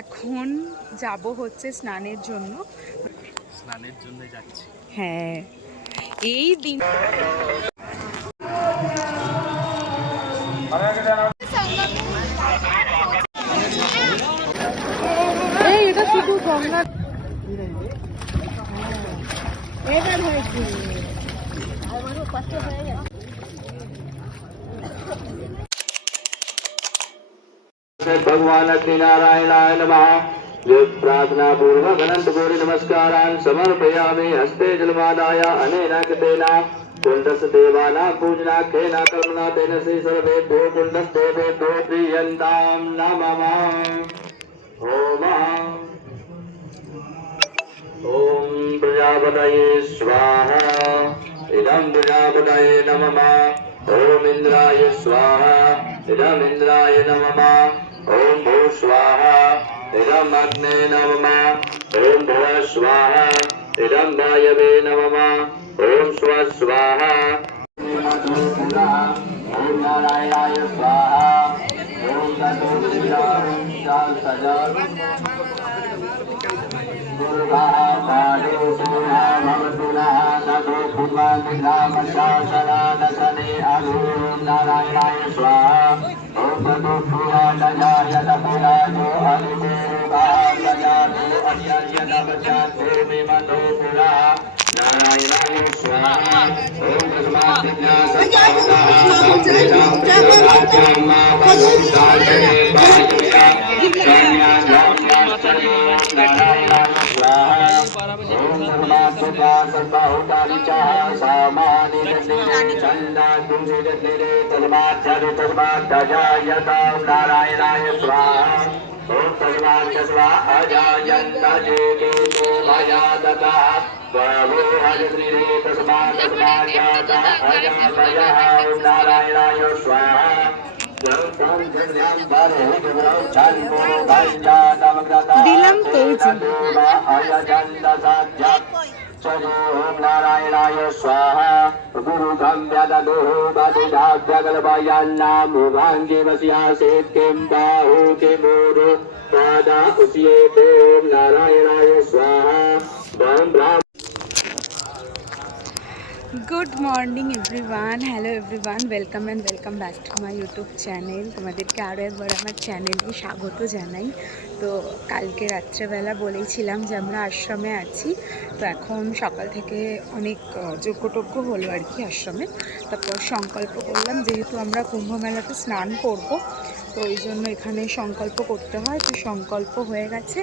এখন যাব হচ্ছে স্নানের জন্য যাচ্ছি। হ্যাঁ, এই দিন এটা শুধু গঙ্গা भगवान श्री नारायणाय नमः। प्रार्थना पूर्वक अनंत कोटि नमस्कारान् समर्पयामि। हस्ते जलमादाय अनेन कृतेन कुण्डस्य देवानां पूजनाख्येन कर्मणा तेन श्री सर्वेभ्यो कुण्डस्थेभ्यो प्रीयन्तां नमः। ॐ प्रजापतये स्वाहा। इदं प्रजापतये नमः। ॐ इन्द्राय स्वाहा। इदम् इन्द्राय नमः। ॐ भूः स्वाहा। इदम् अग्ने नमः। ॐ भुवः स्वाहा। इदम् वायवे नमः। ॐ स्वः स्वाहा। ॐ नारायणाय स्वाहा। ॐ ततो नारायणाय स्वाहा। ॐ ततो नारायणाय स्वाहा। नारायणाय स्वाहा। ॐ तस्माद् अजायन्त चेतो भयादतः प्रभो हरिश्री तस्मात् जाता अजातयः। ॐ नारायणाय स्वाहा। দিলাম কৌজি ॐ नारायणाय स्वाहा। गुरुकं व्यददुः बलिधाभ्यगलभयान्नामुभाङ्गे वस्यासेत् किं बाहु किमूरु पादा उच्येते। ॐ नारायणाय स्वाहा। Good morning everyone, hello everyone, welcome and welcome back to my YouTube channel. তোমাদেরকে আরও একবার আমার চ্যানেলে স্বাগত জানাই। তো কালকে রাত্রেবেলা বলেইছিলাম যে আমরা আশ্রমে আছি। তো এখন সকাল থেকে অনেক যজ্ঞটজ্ঞ হলো আর কি আশ্রমে। তারপর সংকল্প করলাম, যেহেতু আমরা কুম্ভ মেলাতে স্নান করব, তো ওই জন্য এখানে সংকল্প করতে হয়। তো সংকল্প হয়ে গেছে,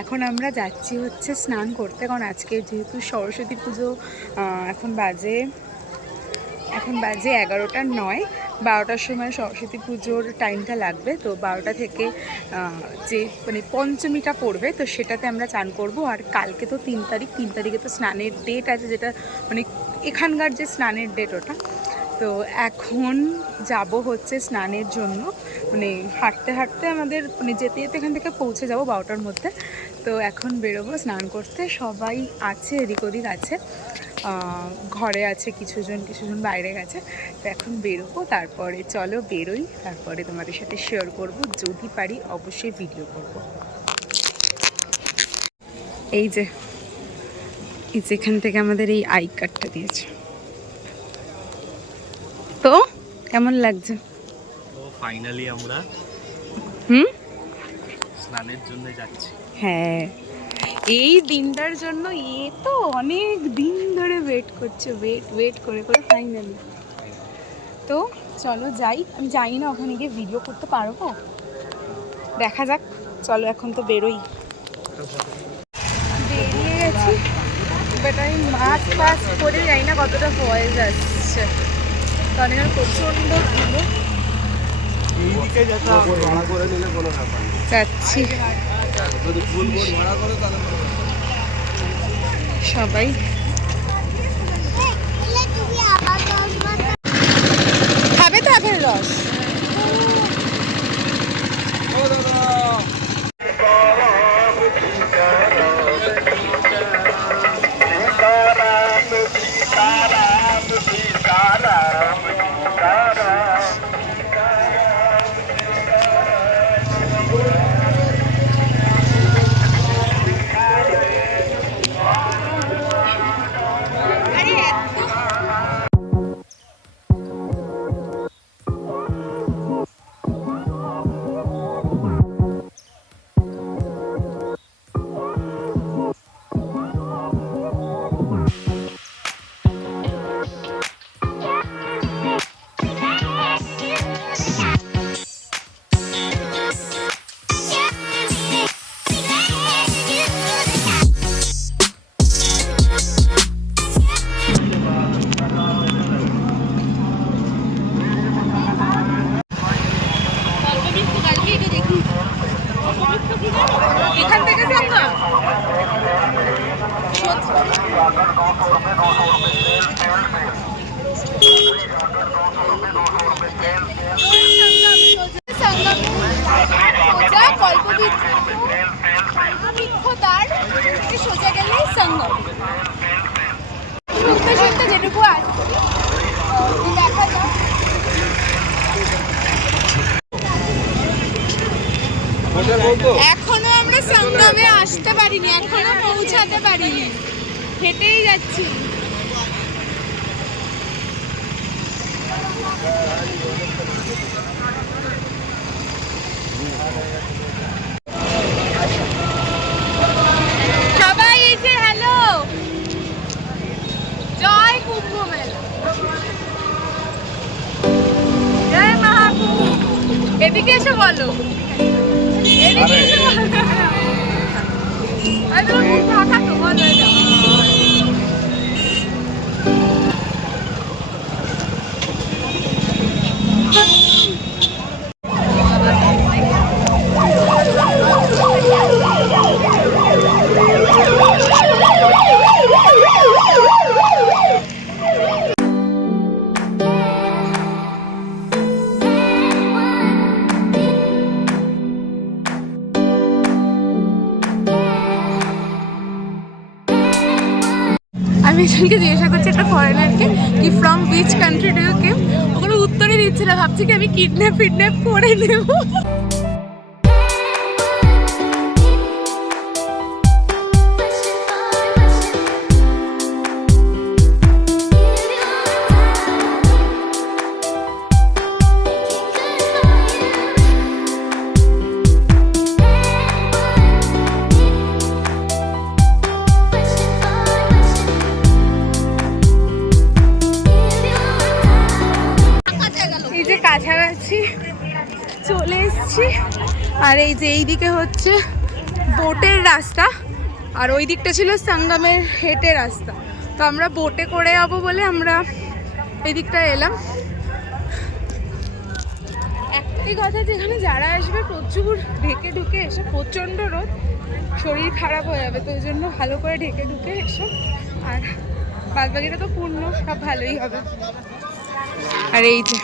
এখন আমরা যাচ্ছি হচ্ছে স্নান করতে। কারণ আজকে যেহেতু সরস্বতী পুজো, এখন বাজে 11টা নয়, 12টার সময় সরস্বতী পুজোর টাইমটা লাগবে। তো 12টা থেকে যে মানে পঞ্চমীটা পড়বে, তো সেটাতে আমরা চান করব। আর কালকে তো 3 তারিখে তো স্নানের ডেট আছে, যেটা মানে এখানকার যে স্নানের ডেট ওটা। তো এখন যাব হচ্ছে স্নানের জন্য, মানে হাঁটতে হাঁটতে আমাদের মানে যেতে যেতে এখান থেকে পৌঁছে যাব 12টার মধ্যে। তো এখন বেরোবো স্নান করতে। সবাই আছে, এদিক ওদিক আছে, ঘরে আছে কিছুজন বাইরে গেছে। তো এখন বেরোবো, তারপরে চলো বেরোই, তারপরে তোমাদের সাথে শেয়ার করব, যদি পারি অবশ্যই ভিডিও করব। এই যে এখান থেকে আমাদের এই আই কার্ডটা দিয়েছে। তো কেমন লাগছে? তো ফাইনালি আমরা স্নানের জন্য যাচ্ছি। হ্যাঁ, এই দিনটার জন্য তো অনেক দিন ধরে ওয়েট করছে, ওয়েট করে ফাইনালি। তো চলো যাই। আমি জানি না ওখানে গিয়ে ভিডিও করতে পারবো, দেখা যাক। চলো এখন তো বেরোই। বেরিয়ে গেছি, বাট আমি মাস্ক করে যাই না কতটা ভয়েস আসছে, কারণ এখানে প্রচণ্ড ধুলো। যাচ্ছি সবাই। খাবে তো আপেল রস? এখান থেকে সঙ্গম সোজা গেলেই সঙ্গম শুনতে শুনতে যেটুকু আছে দেখা যাক। এখনো আমরা সঙ্গমে আসতে পারিনি, এখনো পৌঁছাতে পারিনি, হেঁটেই যাচ্ছি। সবাই এসে হ্যালো, জয় কুম্ভ মেলা, জয় মহাকুম্ভ। এদিকে এসে বলো, এদিকে এসে বলো। আর তোমার মুখ ঢাকা তো, বলো এটা। আমি এখানকে জিজ্ঞাসা করছি একটা ফরেনারকে কি from which country do you came, ওগুলো উত্তরে দিচ্ছে না, ভাবছি কি আমি কিডন্যাপ করে নেব। এই যে কাছাকাছি চলে এসেছি, আর এই যে এইদিকে হচ্ছে বোটের রাস্তা, আর ওই দিকটা ছিল সঙ্গমের হেঁটে রাস্তা। তো আমরা বোটে করে যাবো বলে আমরা এই দিকটা এলাম। একটি কথা, যেখানে যারা আসবে প্রচুর ঢেকে ঢুকে এসে, প্রচণ্ড রোদ, শরীর খারাপ হয়ে যাবে, তো ওই জন্য ভালো করে ঢেকে ঢুকে এসো। আর বাদবাকিটা তো পূর্ণ, সব ভালোই হবে। আর এই যে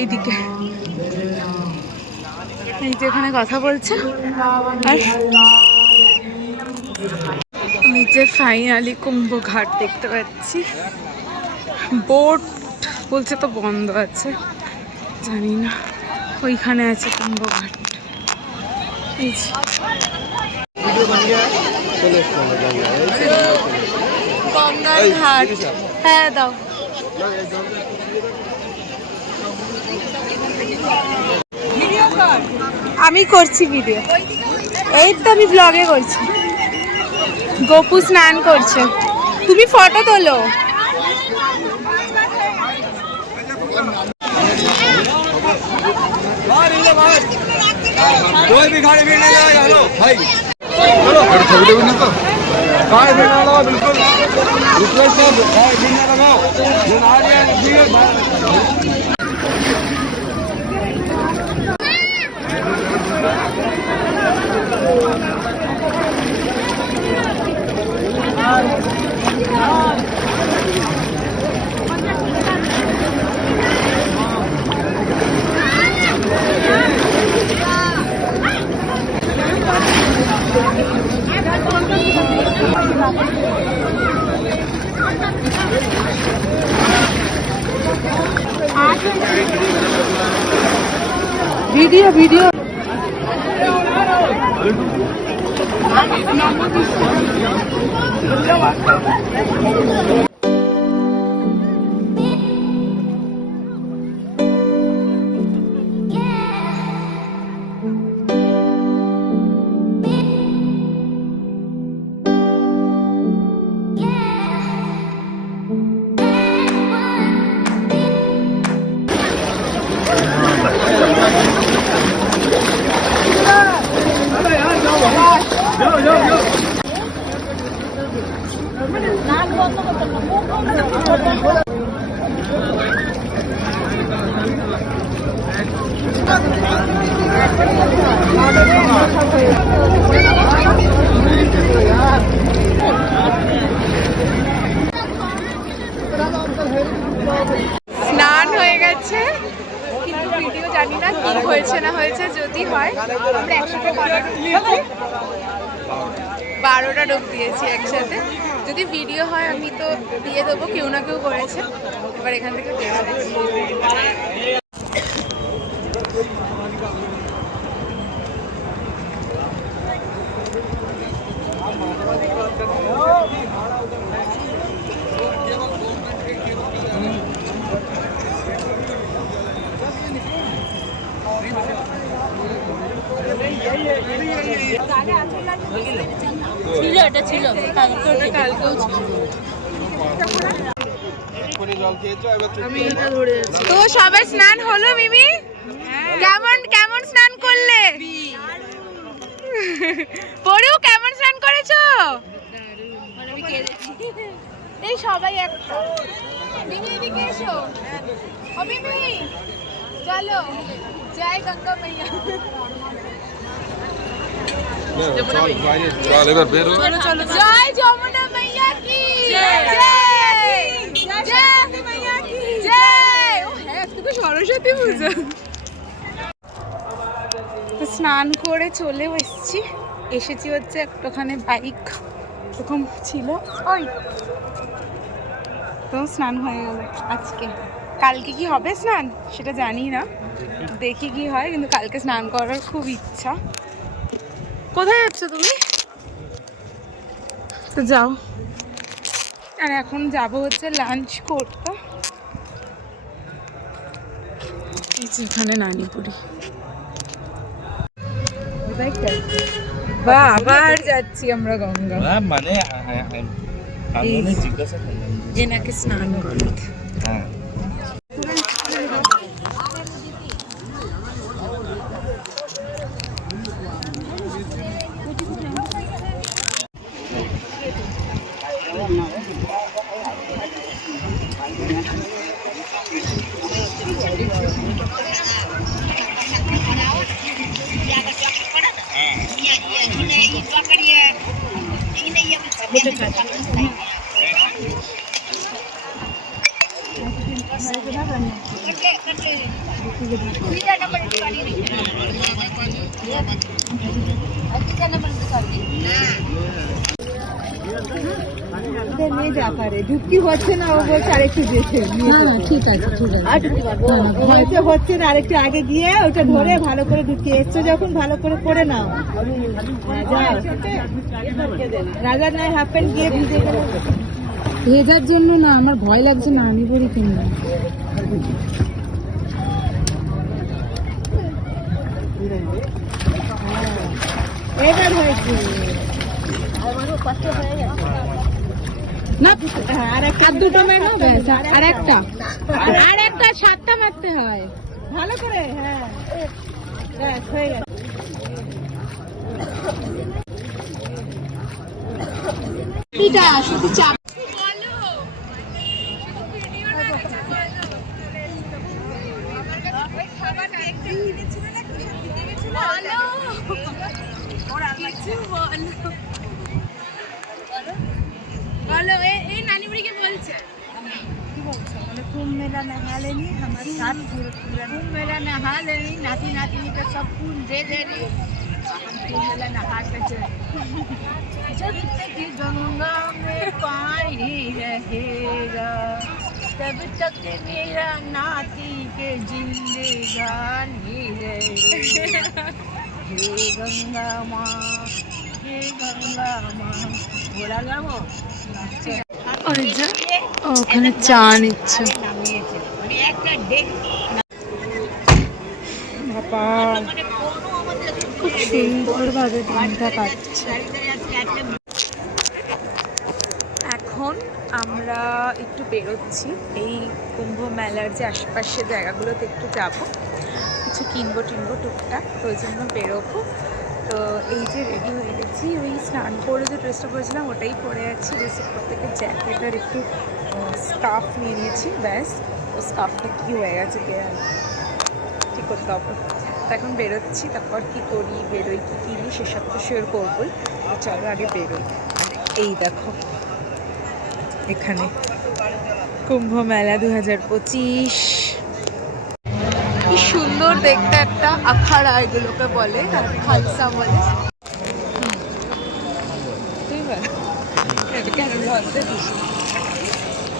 এইদিকে এই যে এখানে কথা বলছে, আর নিচে ফাইনালি কুম্ভঘাট দেখতে পাচ্ছি। বোট বলছে তো বন্ধ আছে, জানি না, ওইখানে আছে কুম্ভঘাট। এই যে গঙ্গার ঘাট, হ্যাঁ দাও। আমি করছি ভিডিও, এই তো আমি ব্লগে করছি। গোপু স্নান করছে, তুমি ফটো তোলো। कोई भी गाड़ी भी नहीं जाएगा। हेलो भाई, चलो छवि देवी ना तो गाड़ी भी ना लगाओ, बिल्कुल रिक्वेस्ट है, गाड़ी भी ना लगाओ। ये आ गया भीड़ ভিডিও ভিডিও जाओ। হয়েছে না হয়েছে, যদি হয় আমরা একসাথে কটা ডুব দিয়েছি, 12টা ডুব দিয়েছি একসাথে। যদি ভিডিও হয় আমি তো দিয়ে দেবো, কেউ না কেউ করেছে। এবার এখান থেকে বের হবো। ছিল, এটা ছিল, কালকেও ছিল। তো সবার স্নান হলো মিমি? কেমন কেমন স্নান করলে? পড়ু কেমন স্নান করেছো? এই সবাই একটা মিমি এদিকে এসো। ও মিমি চলো, জয় গঙ্গা মাইয়া। চল এবার বের হো। জয় যমুনা মাইয়া কি জয়, জয় মাইয়া কি জয়। ও হ্যাঁ, আজকে তো সরস্বতী পূজা। তো স্নান করে চলেও এসেছি হচ্ছে একটুখানি বাইক এরকম ছিল। ওই তো স্নান হয়ে গেল আজকে। কালকে কি হবে স্নান সেটা জানি না, দেখি কি হয়, কিন্তু কালকে স্নান করার খুব ইচ্ছা। কোথায় যাচ্ছ তুমি? তো যাও। আর এখন যাব হচ্ছে লাঞ্চ করতে। এই যে এখানে নানিপুরি। বা আবার যাচ্ছি আমরা গঙ্গা। মানে আমি জিজ্ঞাসা করলাম। এনাকে স্নান করতে। হ্যাঁ নিয়ে যা পারে ঢুকি হচ্ছে না, ও বলছে আরেকটু যেতে। ঠিক আছে হচ্ছে না, আরেকটু আগে গিয়ে ওটা ধরে ভালো করে ঢুকিয়ে এসছো যখন ভালো করে করে নাও। রাজার নাই হাফ প্যান্ট গিয়ে ভিজে গেল। ভেজার জন্য না, আমার ভয় লাগছে না, আমি পড়ি কিনবো। এবার হয়েছে না, আর দুটো মেনো, আর একটা 7টা মারতে হয় ভালো করে। হ্যাঁ হয়ে গেছে। শুধু চাপ বলো। এই নানিমুড়িকে বলছে কি বলছো? कुंभ मेला नहा लेनी, हमारे साथ कुंभ मेला नहा लेनी, नाती नाती का सब फूल दे देनी, हम कुंभ मेला नहा के चले। जब तक गंगा में पानी रहेगा तब तक मेरा नाती के जिंदगानी रहेगा। हे गंगा माँ, हे गंगा माँ, बोला गाओ। ওই যে ওখানে চা নিচ্ছে। বাবা খুব সুন্দরভাবে দিনটা কাটছে। এখন আমরা একটু বেরোচ্ছি, এই কুম্ভ মেলার যে আশেপাশে জায়গাগুলোতে একটু যাব, কিছু কিনবো টুকটাক, তো ওই জন্য বেরোবো। তো এই যে রেডি হয়ে গেছি, ওই স্নান করে যে ড্রেসটা পরেছিলাম ওটাই পরে আছি। ড্রেস উপর থেকে জ্যাকেট আর একটু স্কার্ফ নিয়ে নিয়েছি, ব্যাস। ও স্কার্ফটা কী হয়ে গেছে কে ঠিক করতে হবে। তো এখন বেরোচ্ছি, তারপর কী করি, বেরোই, কী কিনি সেসব তো শেয়ার করবোই। তো চলো আগে বেরোই। এই দেখো এখানে কুম্ভ মেলা 2025। কি সুন্দর দেখতে একটা আখাড়া এগুলোকে বলে, আর খালসা বলে। তুই বল এটা কেন লজ্জা দিস?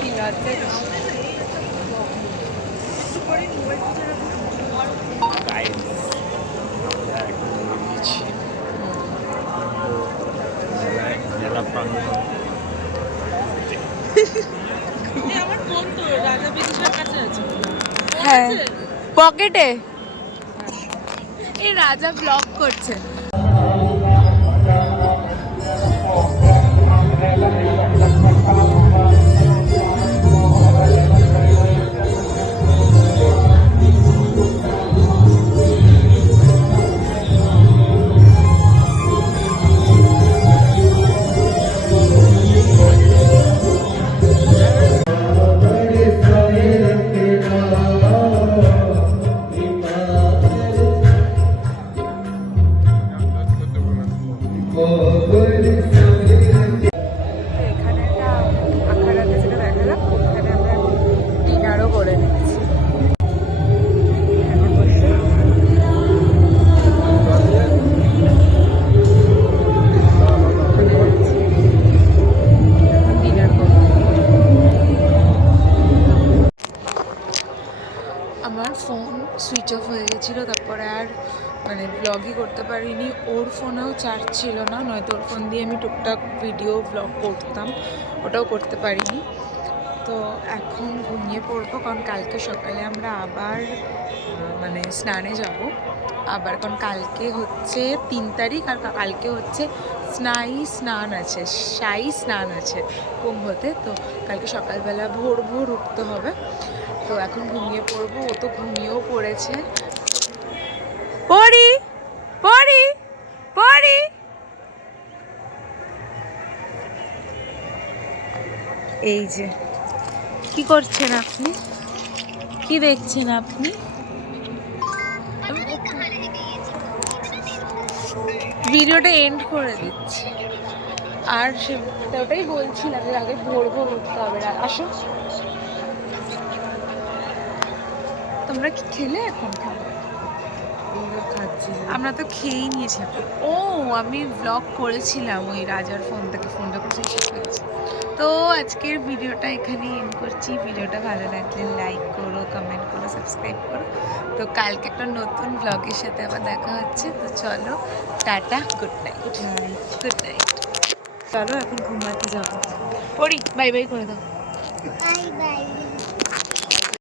কি লজ্জা দিস? হ্যাঁ পকেটে এই রাজা ব্লগ করছে। এখানে একটা আখাড়াতে যেটা দেখালাম, ওখানে আমরা ডিনারও করে নিচ্ছি। এখানে বসে ডিনার করব। আমার ফোন সুইচ অফ হয়ে গেছিলো, তারপরে আর মানে ব্লগই করতে পারিনি। ওর ফোনেও চার্জ ছিল না, নয়তো ওর ফোন দিয়ে আমি টুকটাক ভিডিও ব্লগ করতাম, ওটাও করতে পারিনি। তো এখন ঘুমিয়ে পড়বো, কারণ কালকে সকালে আমরা আবার মানে স্নানে যাব আবার, কারণ কালকে হচ্ছে 3 তারিখ, আর কালকে হচ্ছে স্নান আছে, শাহী স্নান আছে কুম্ভতে। তো কালকে সকালবেলা ভোর ভোর উঠতে হবে। তো এখন ঘুমিয়ে পড়বো, ও তো ঘুমিয়েও পড়েছে। পড়ি পড়ি পড়ি। এই যে কি করছেন আপনি, কি দেখছেন আপনি? ভিডিওটা এন্ড করে দিচ্ছি। আর ওটাই বলছিলাম যে আগে ভোর ভোর উঠতে হবে। আসো, তোমরা কি খেলে? এখন খাবো, আমরা তো খেয়েই নিয়েছিলাম। ও আমি ব্লগ করেছিলাম ওই রাজার ফোন থেকে, ফোনটা করে শেষ হয়েছে। তো আজকের ভিডিওটা এখানেই এন্ড করছি। ভিডিওটা ভালো লাগলে লাইক করো, কমেন্ট করো, সাবস্ক্রাইব করো। তো কালকে একটা নতুন ব্লগের সাথে আবার দেখা হচ্ছে। তো চলো tata, good night. Good night. চলো এখন ঘুমাতে যাবো। পড়ি বাই বাই করে দাও। Bye bye.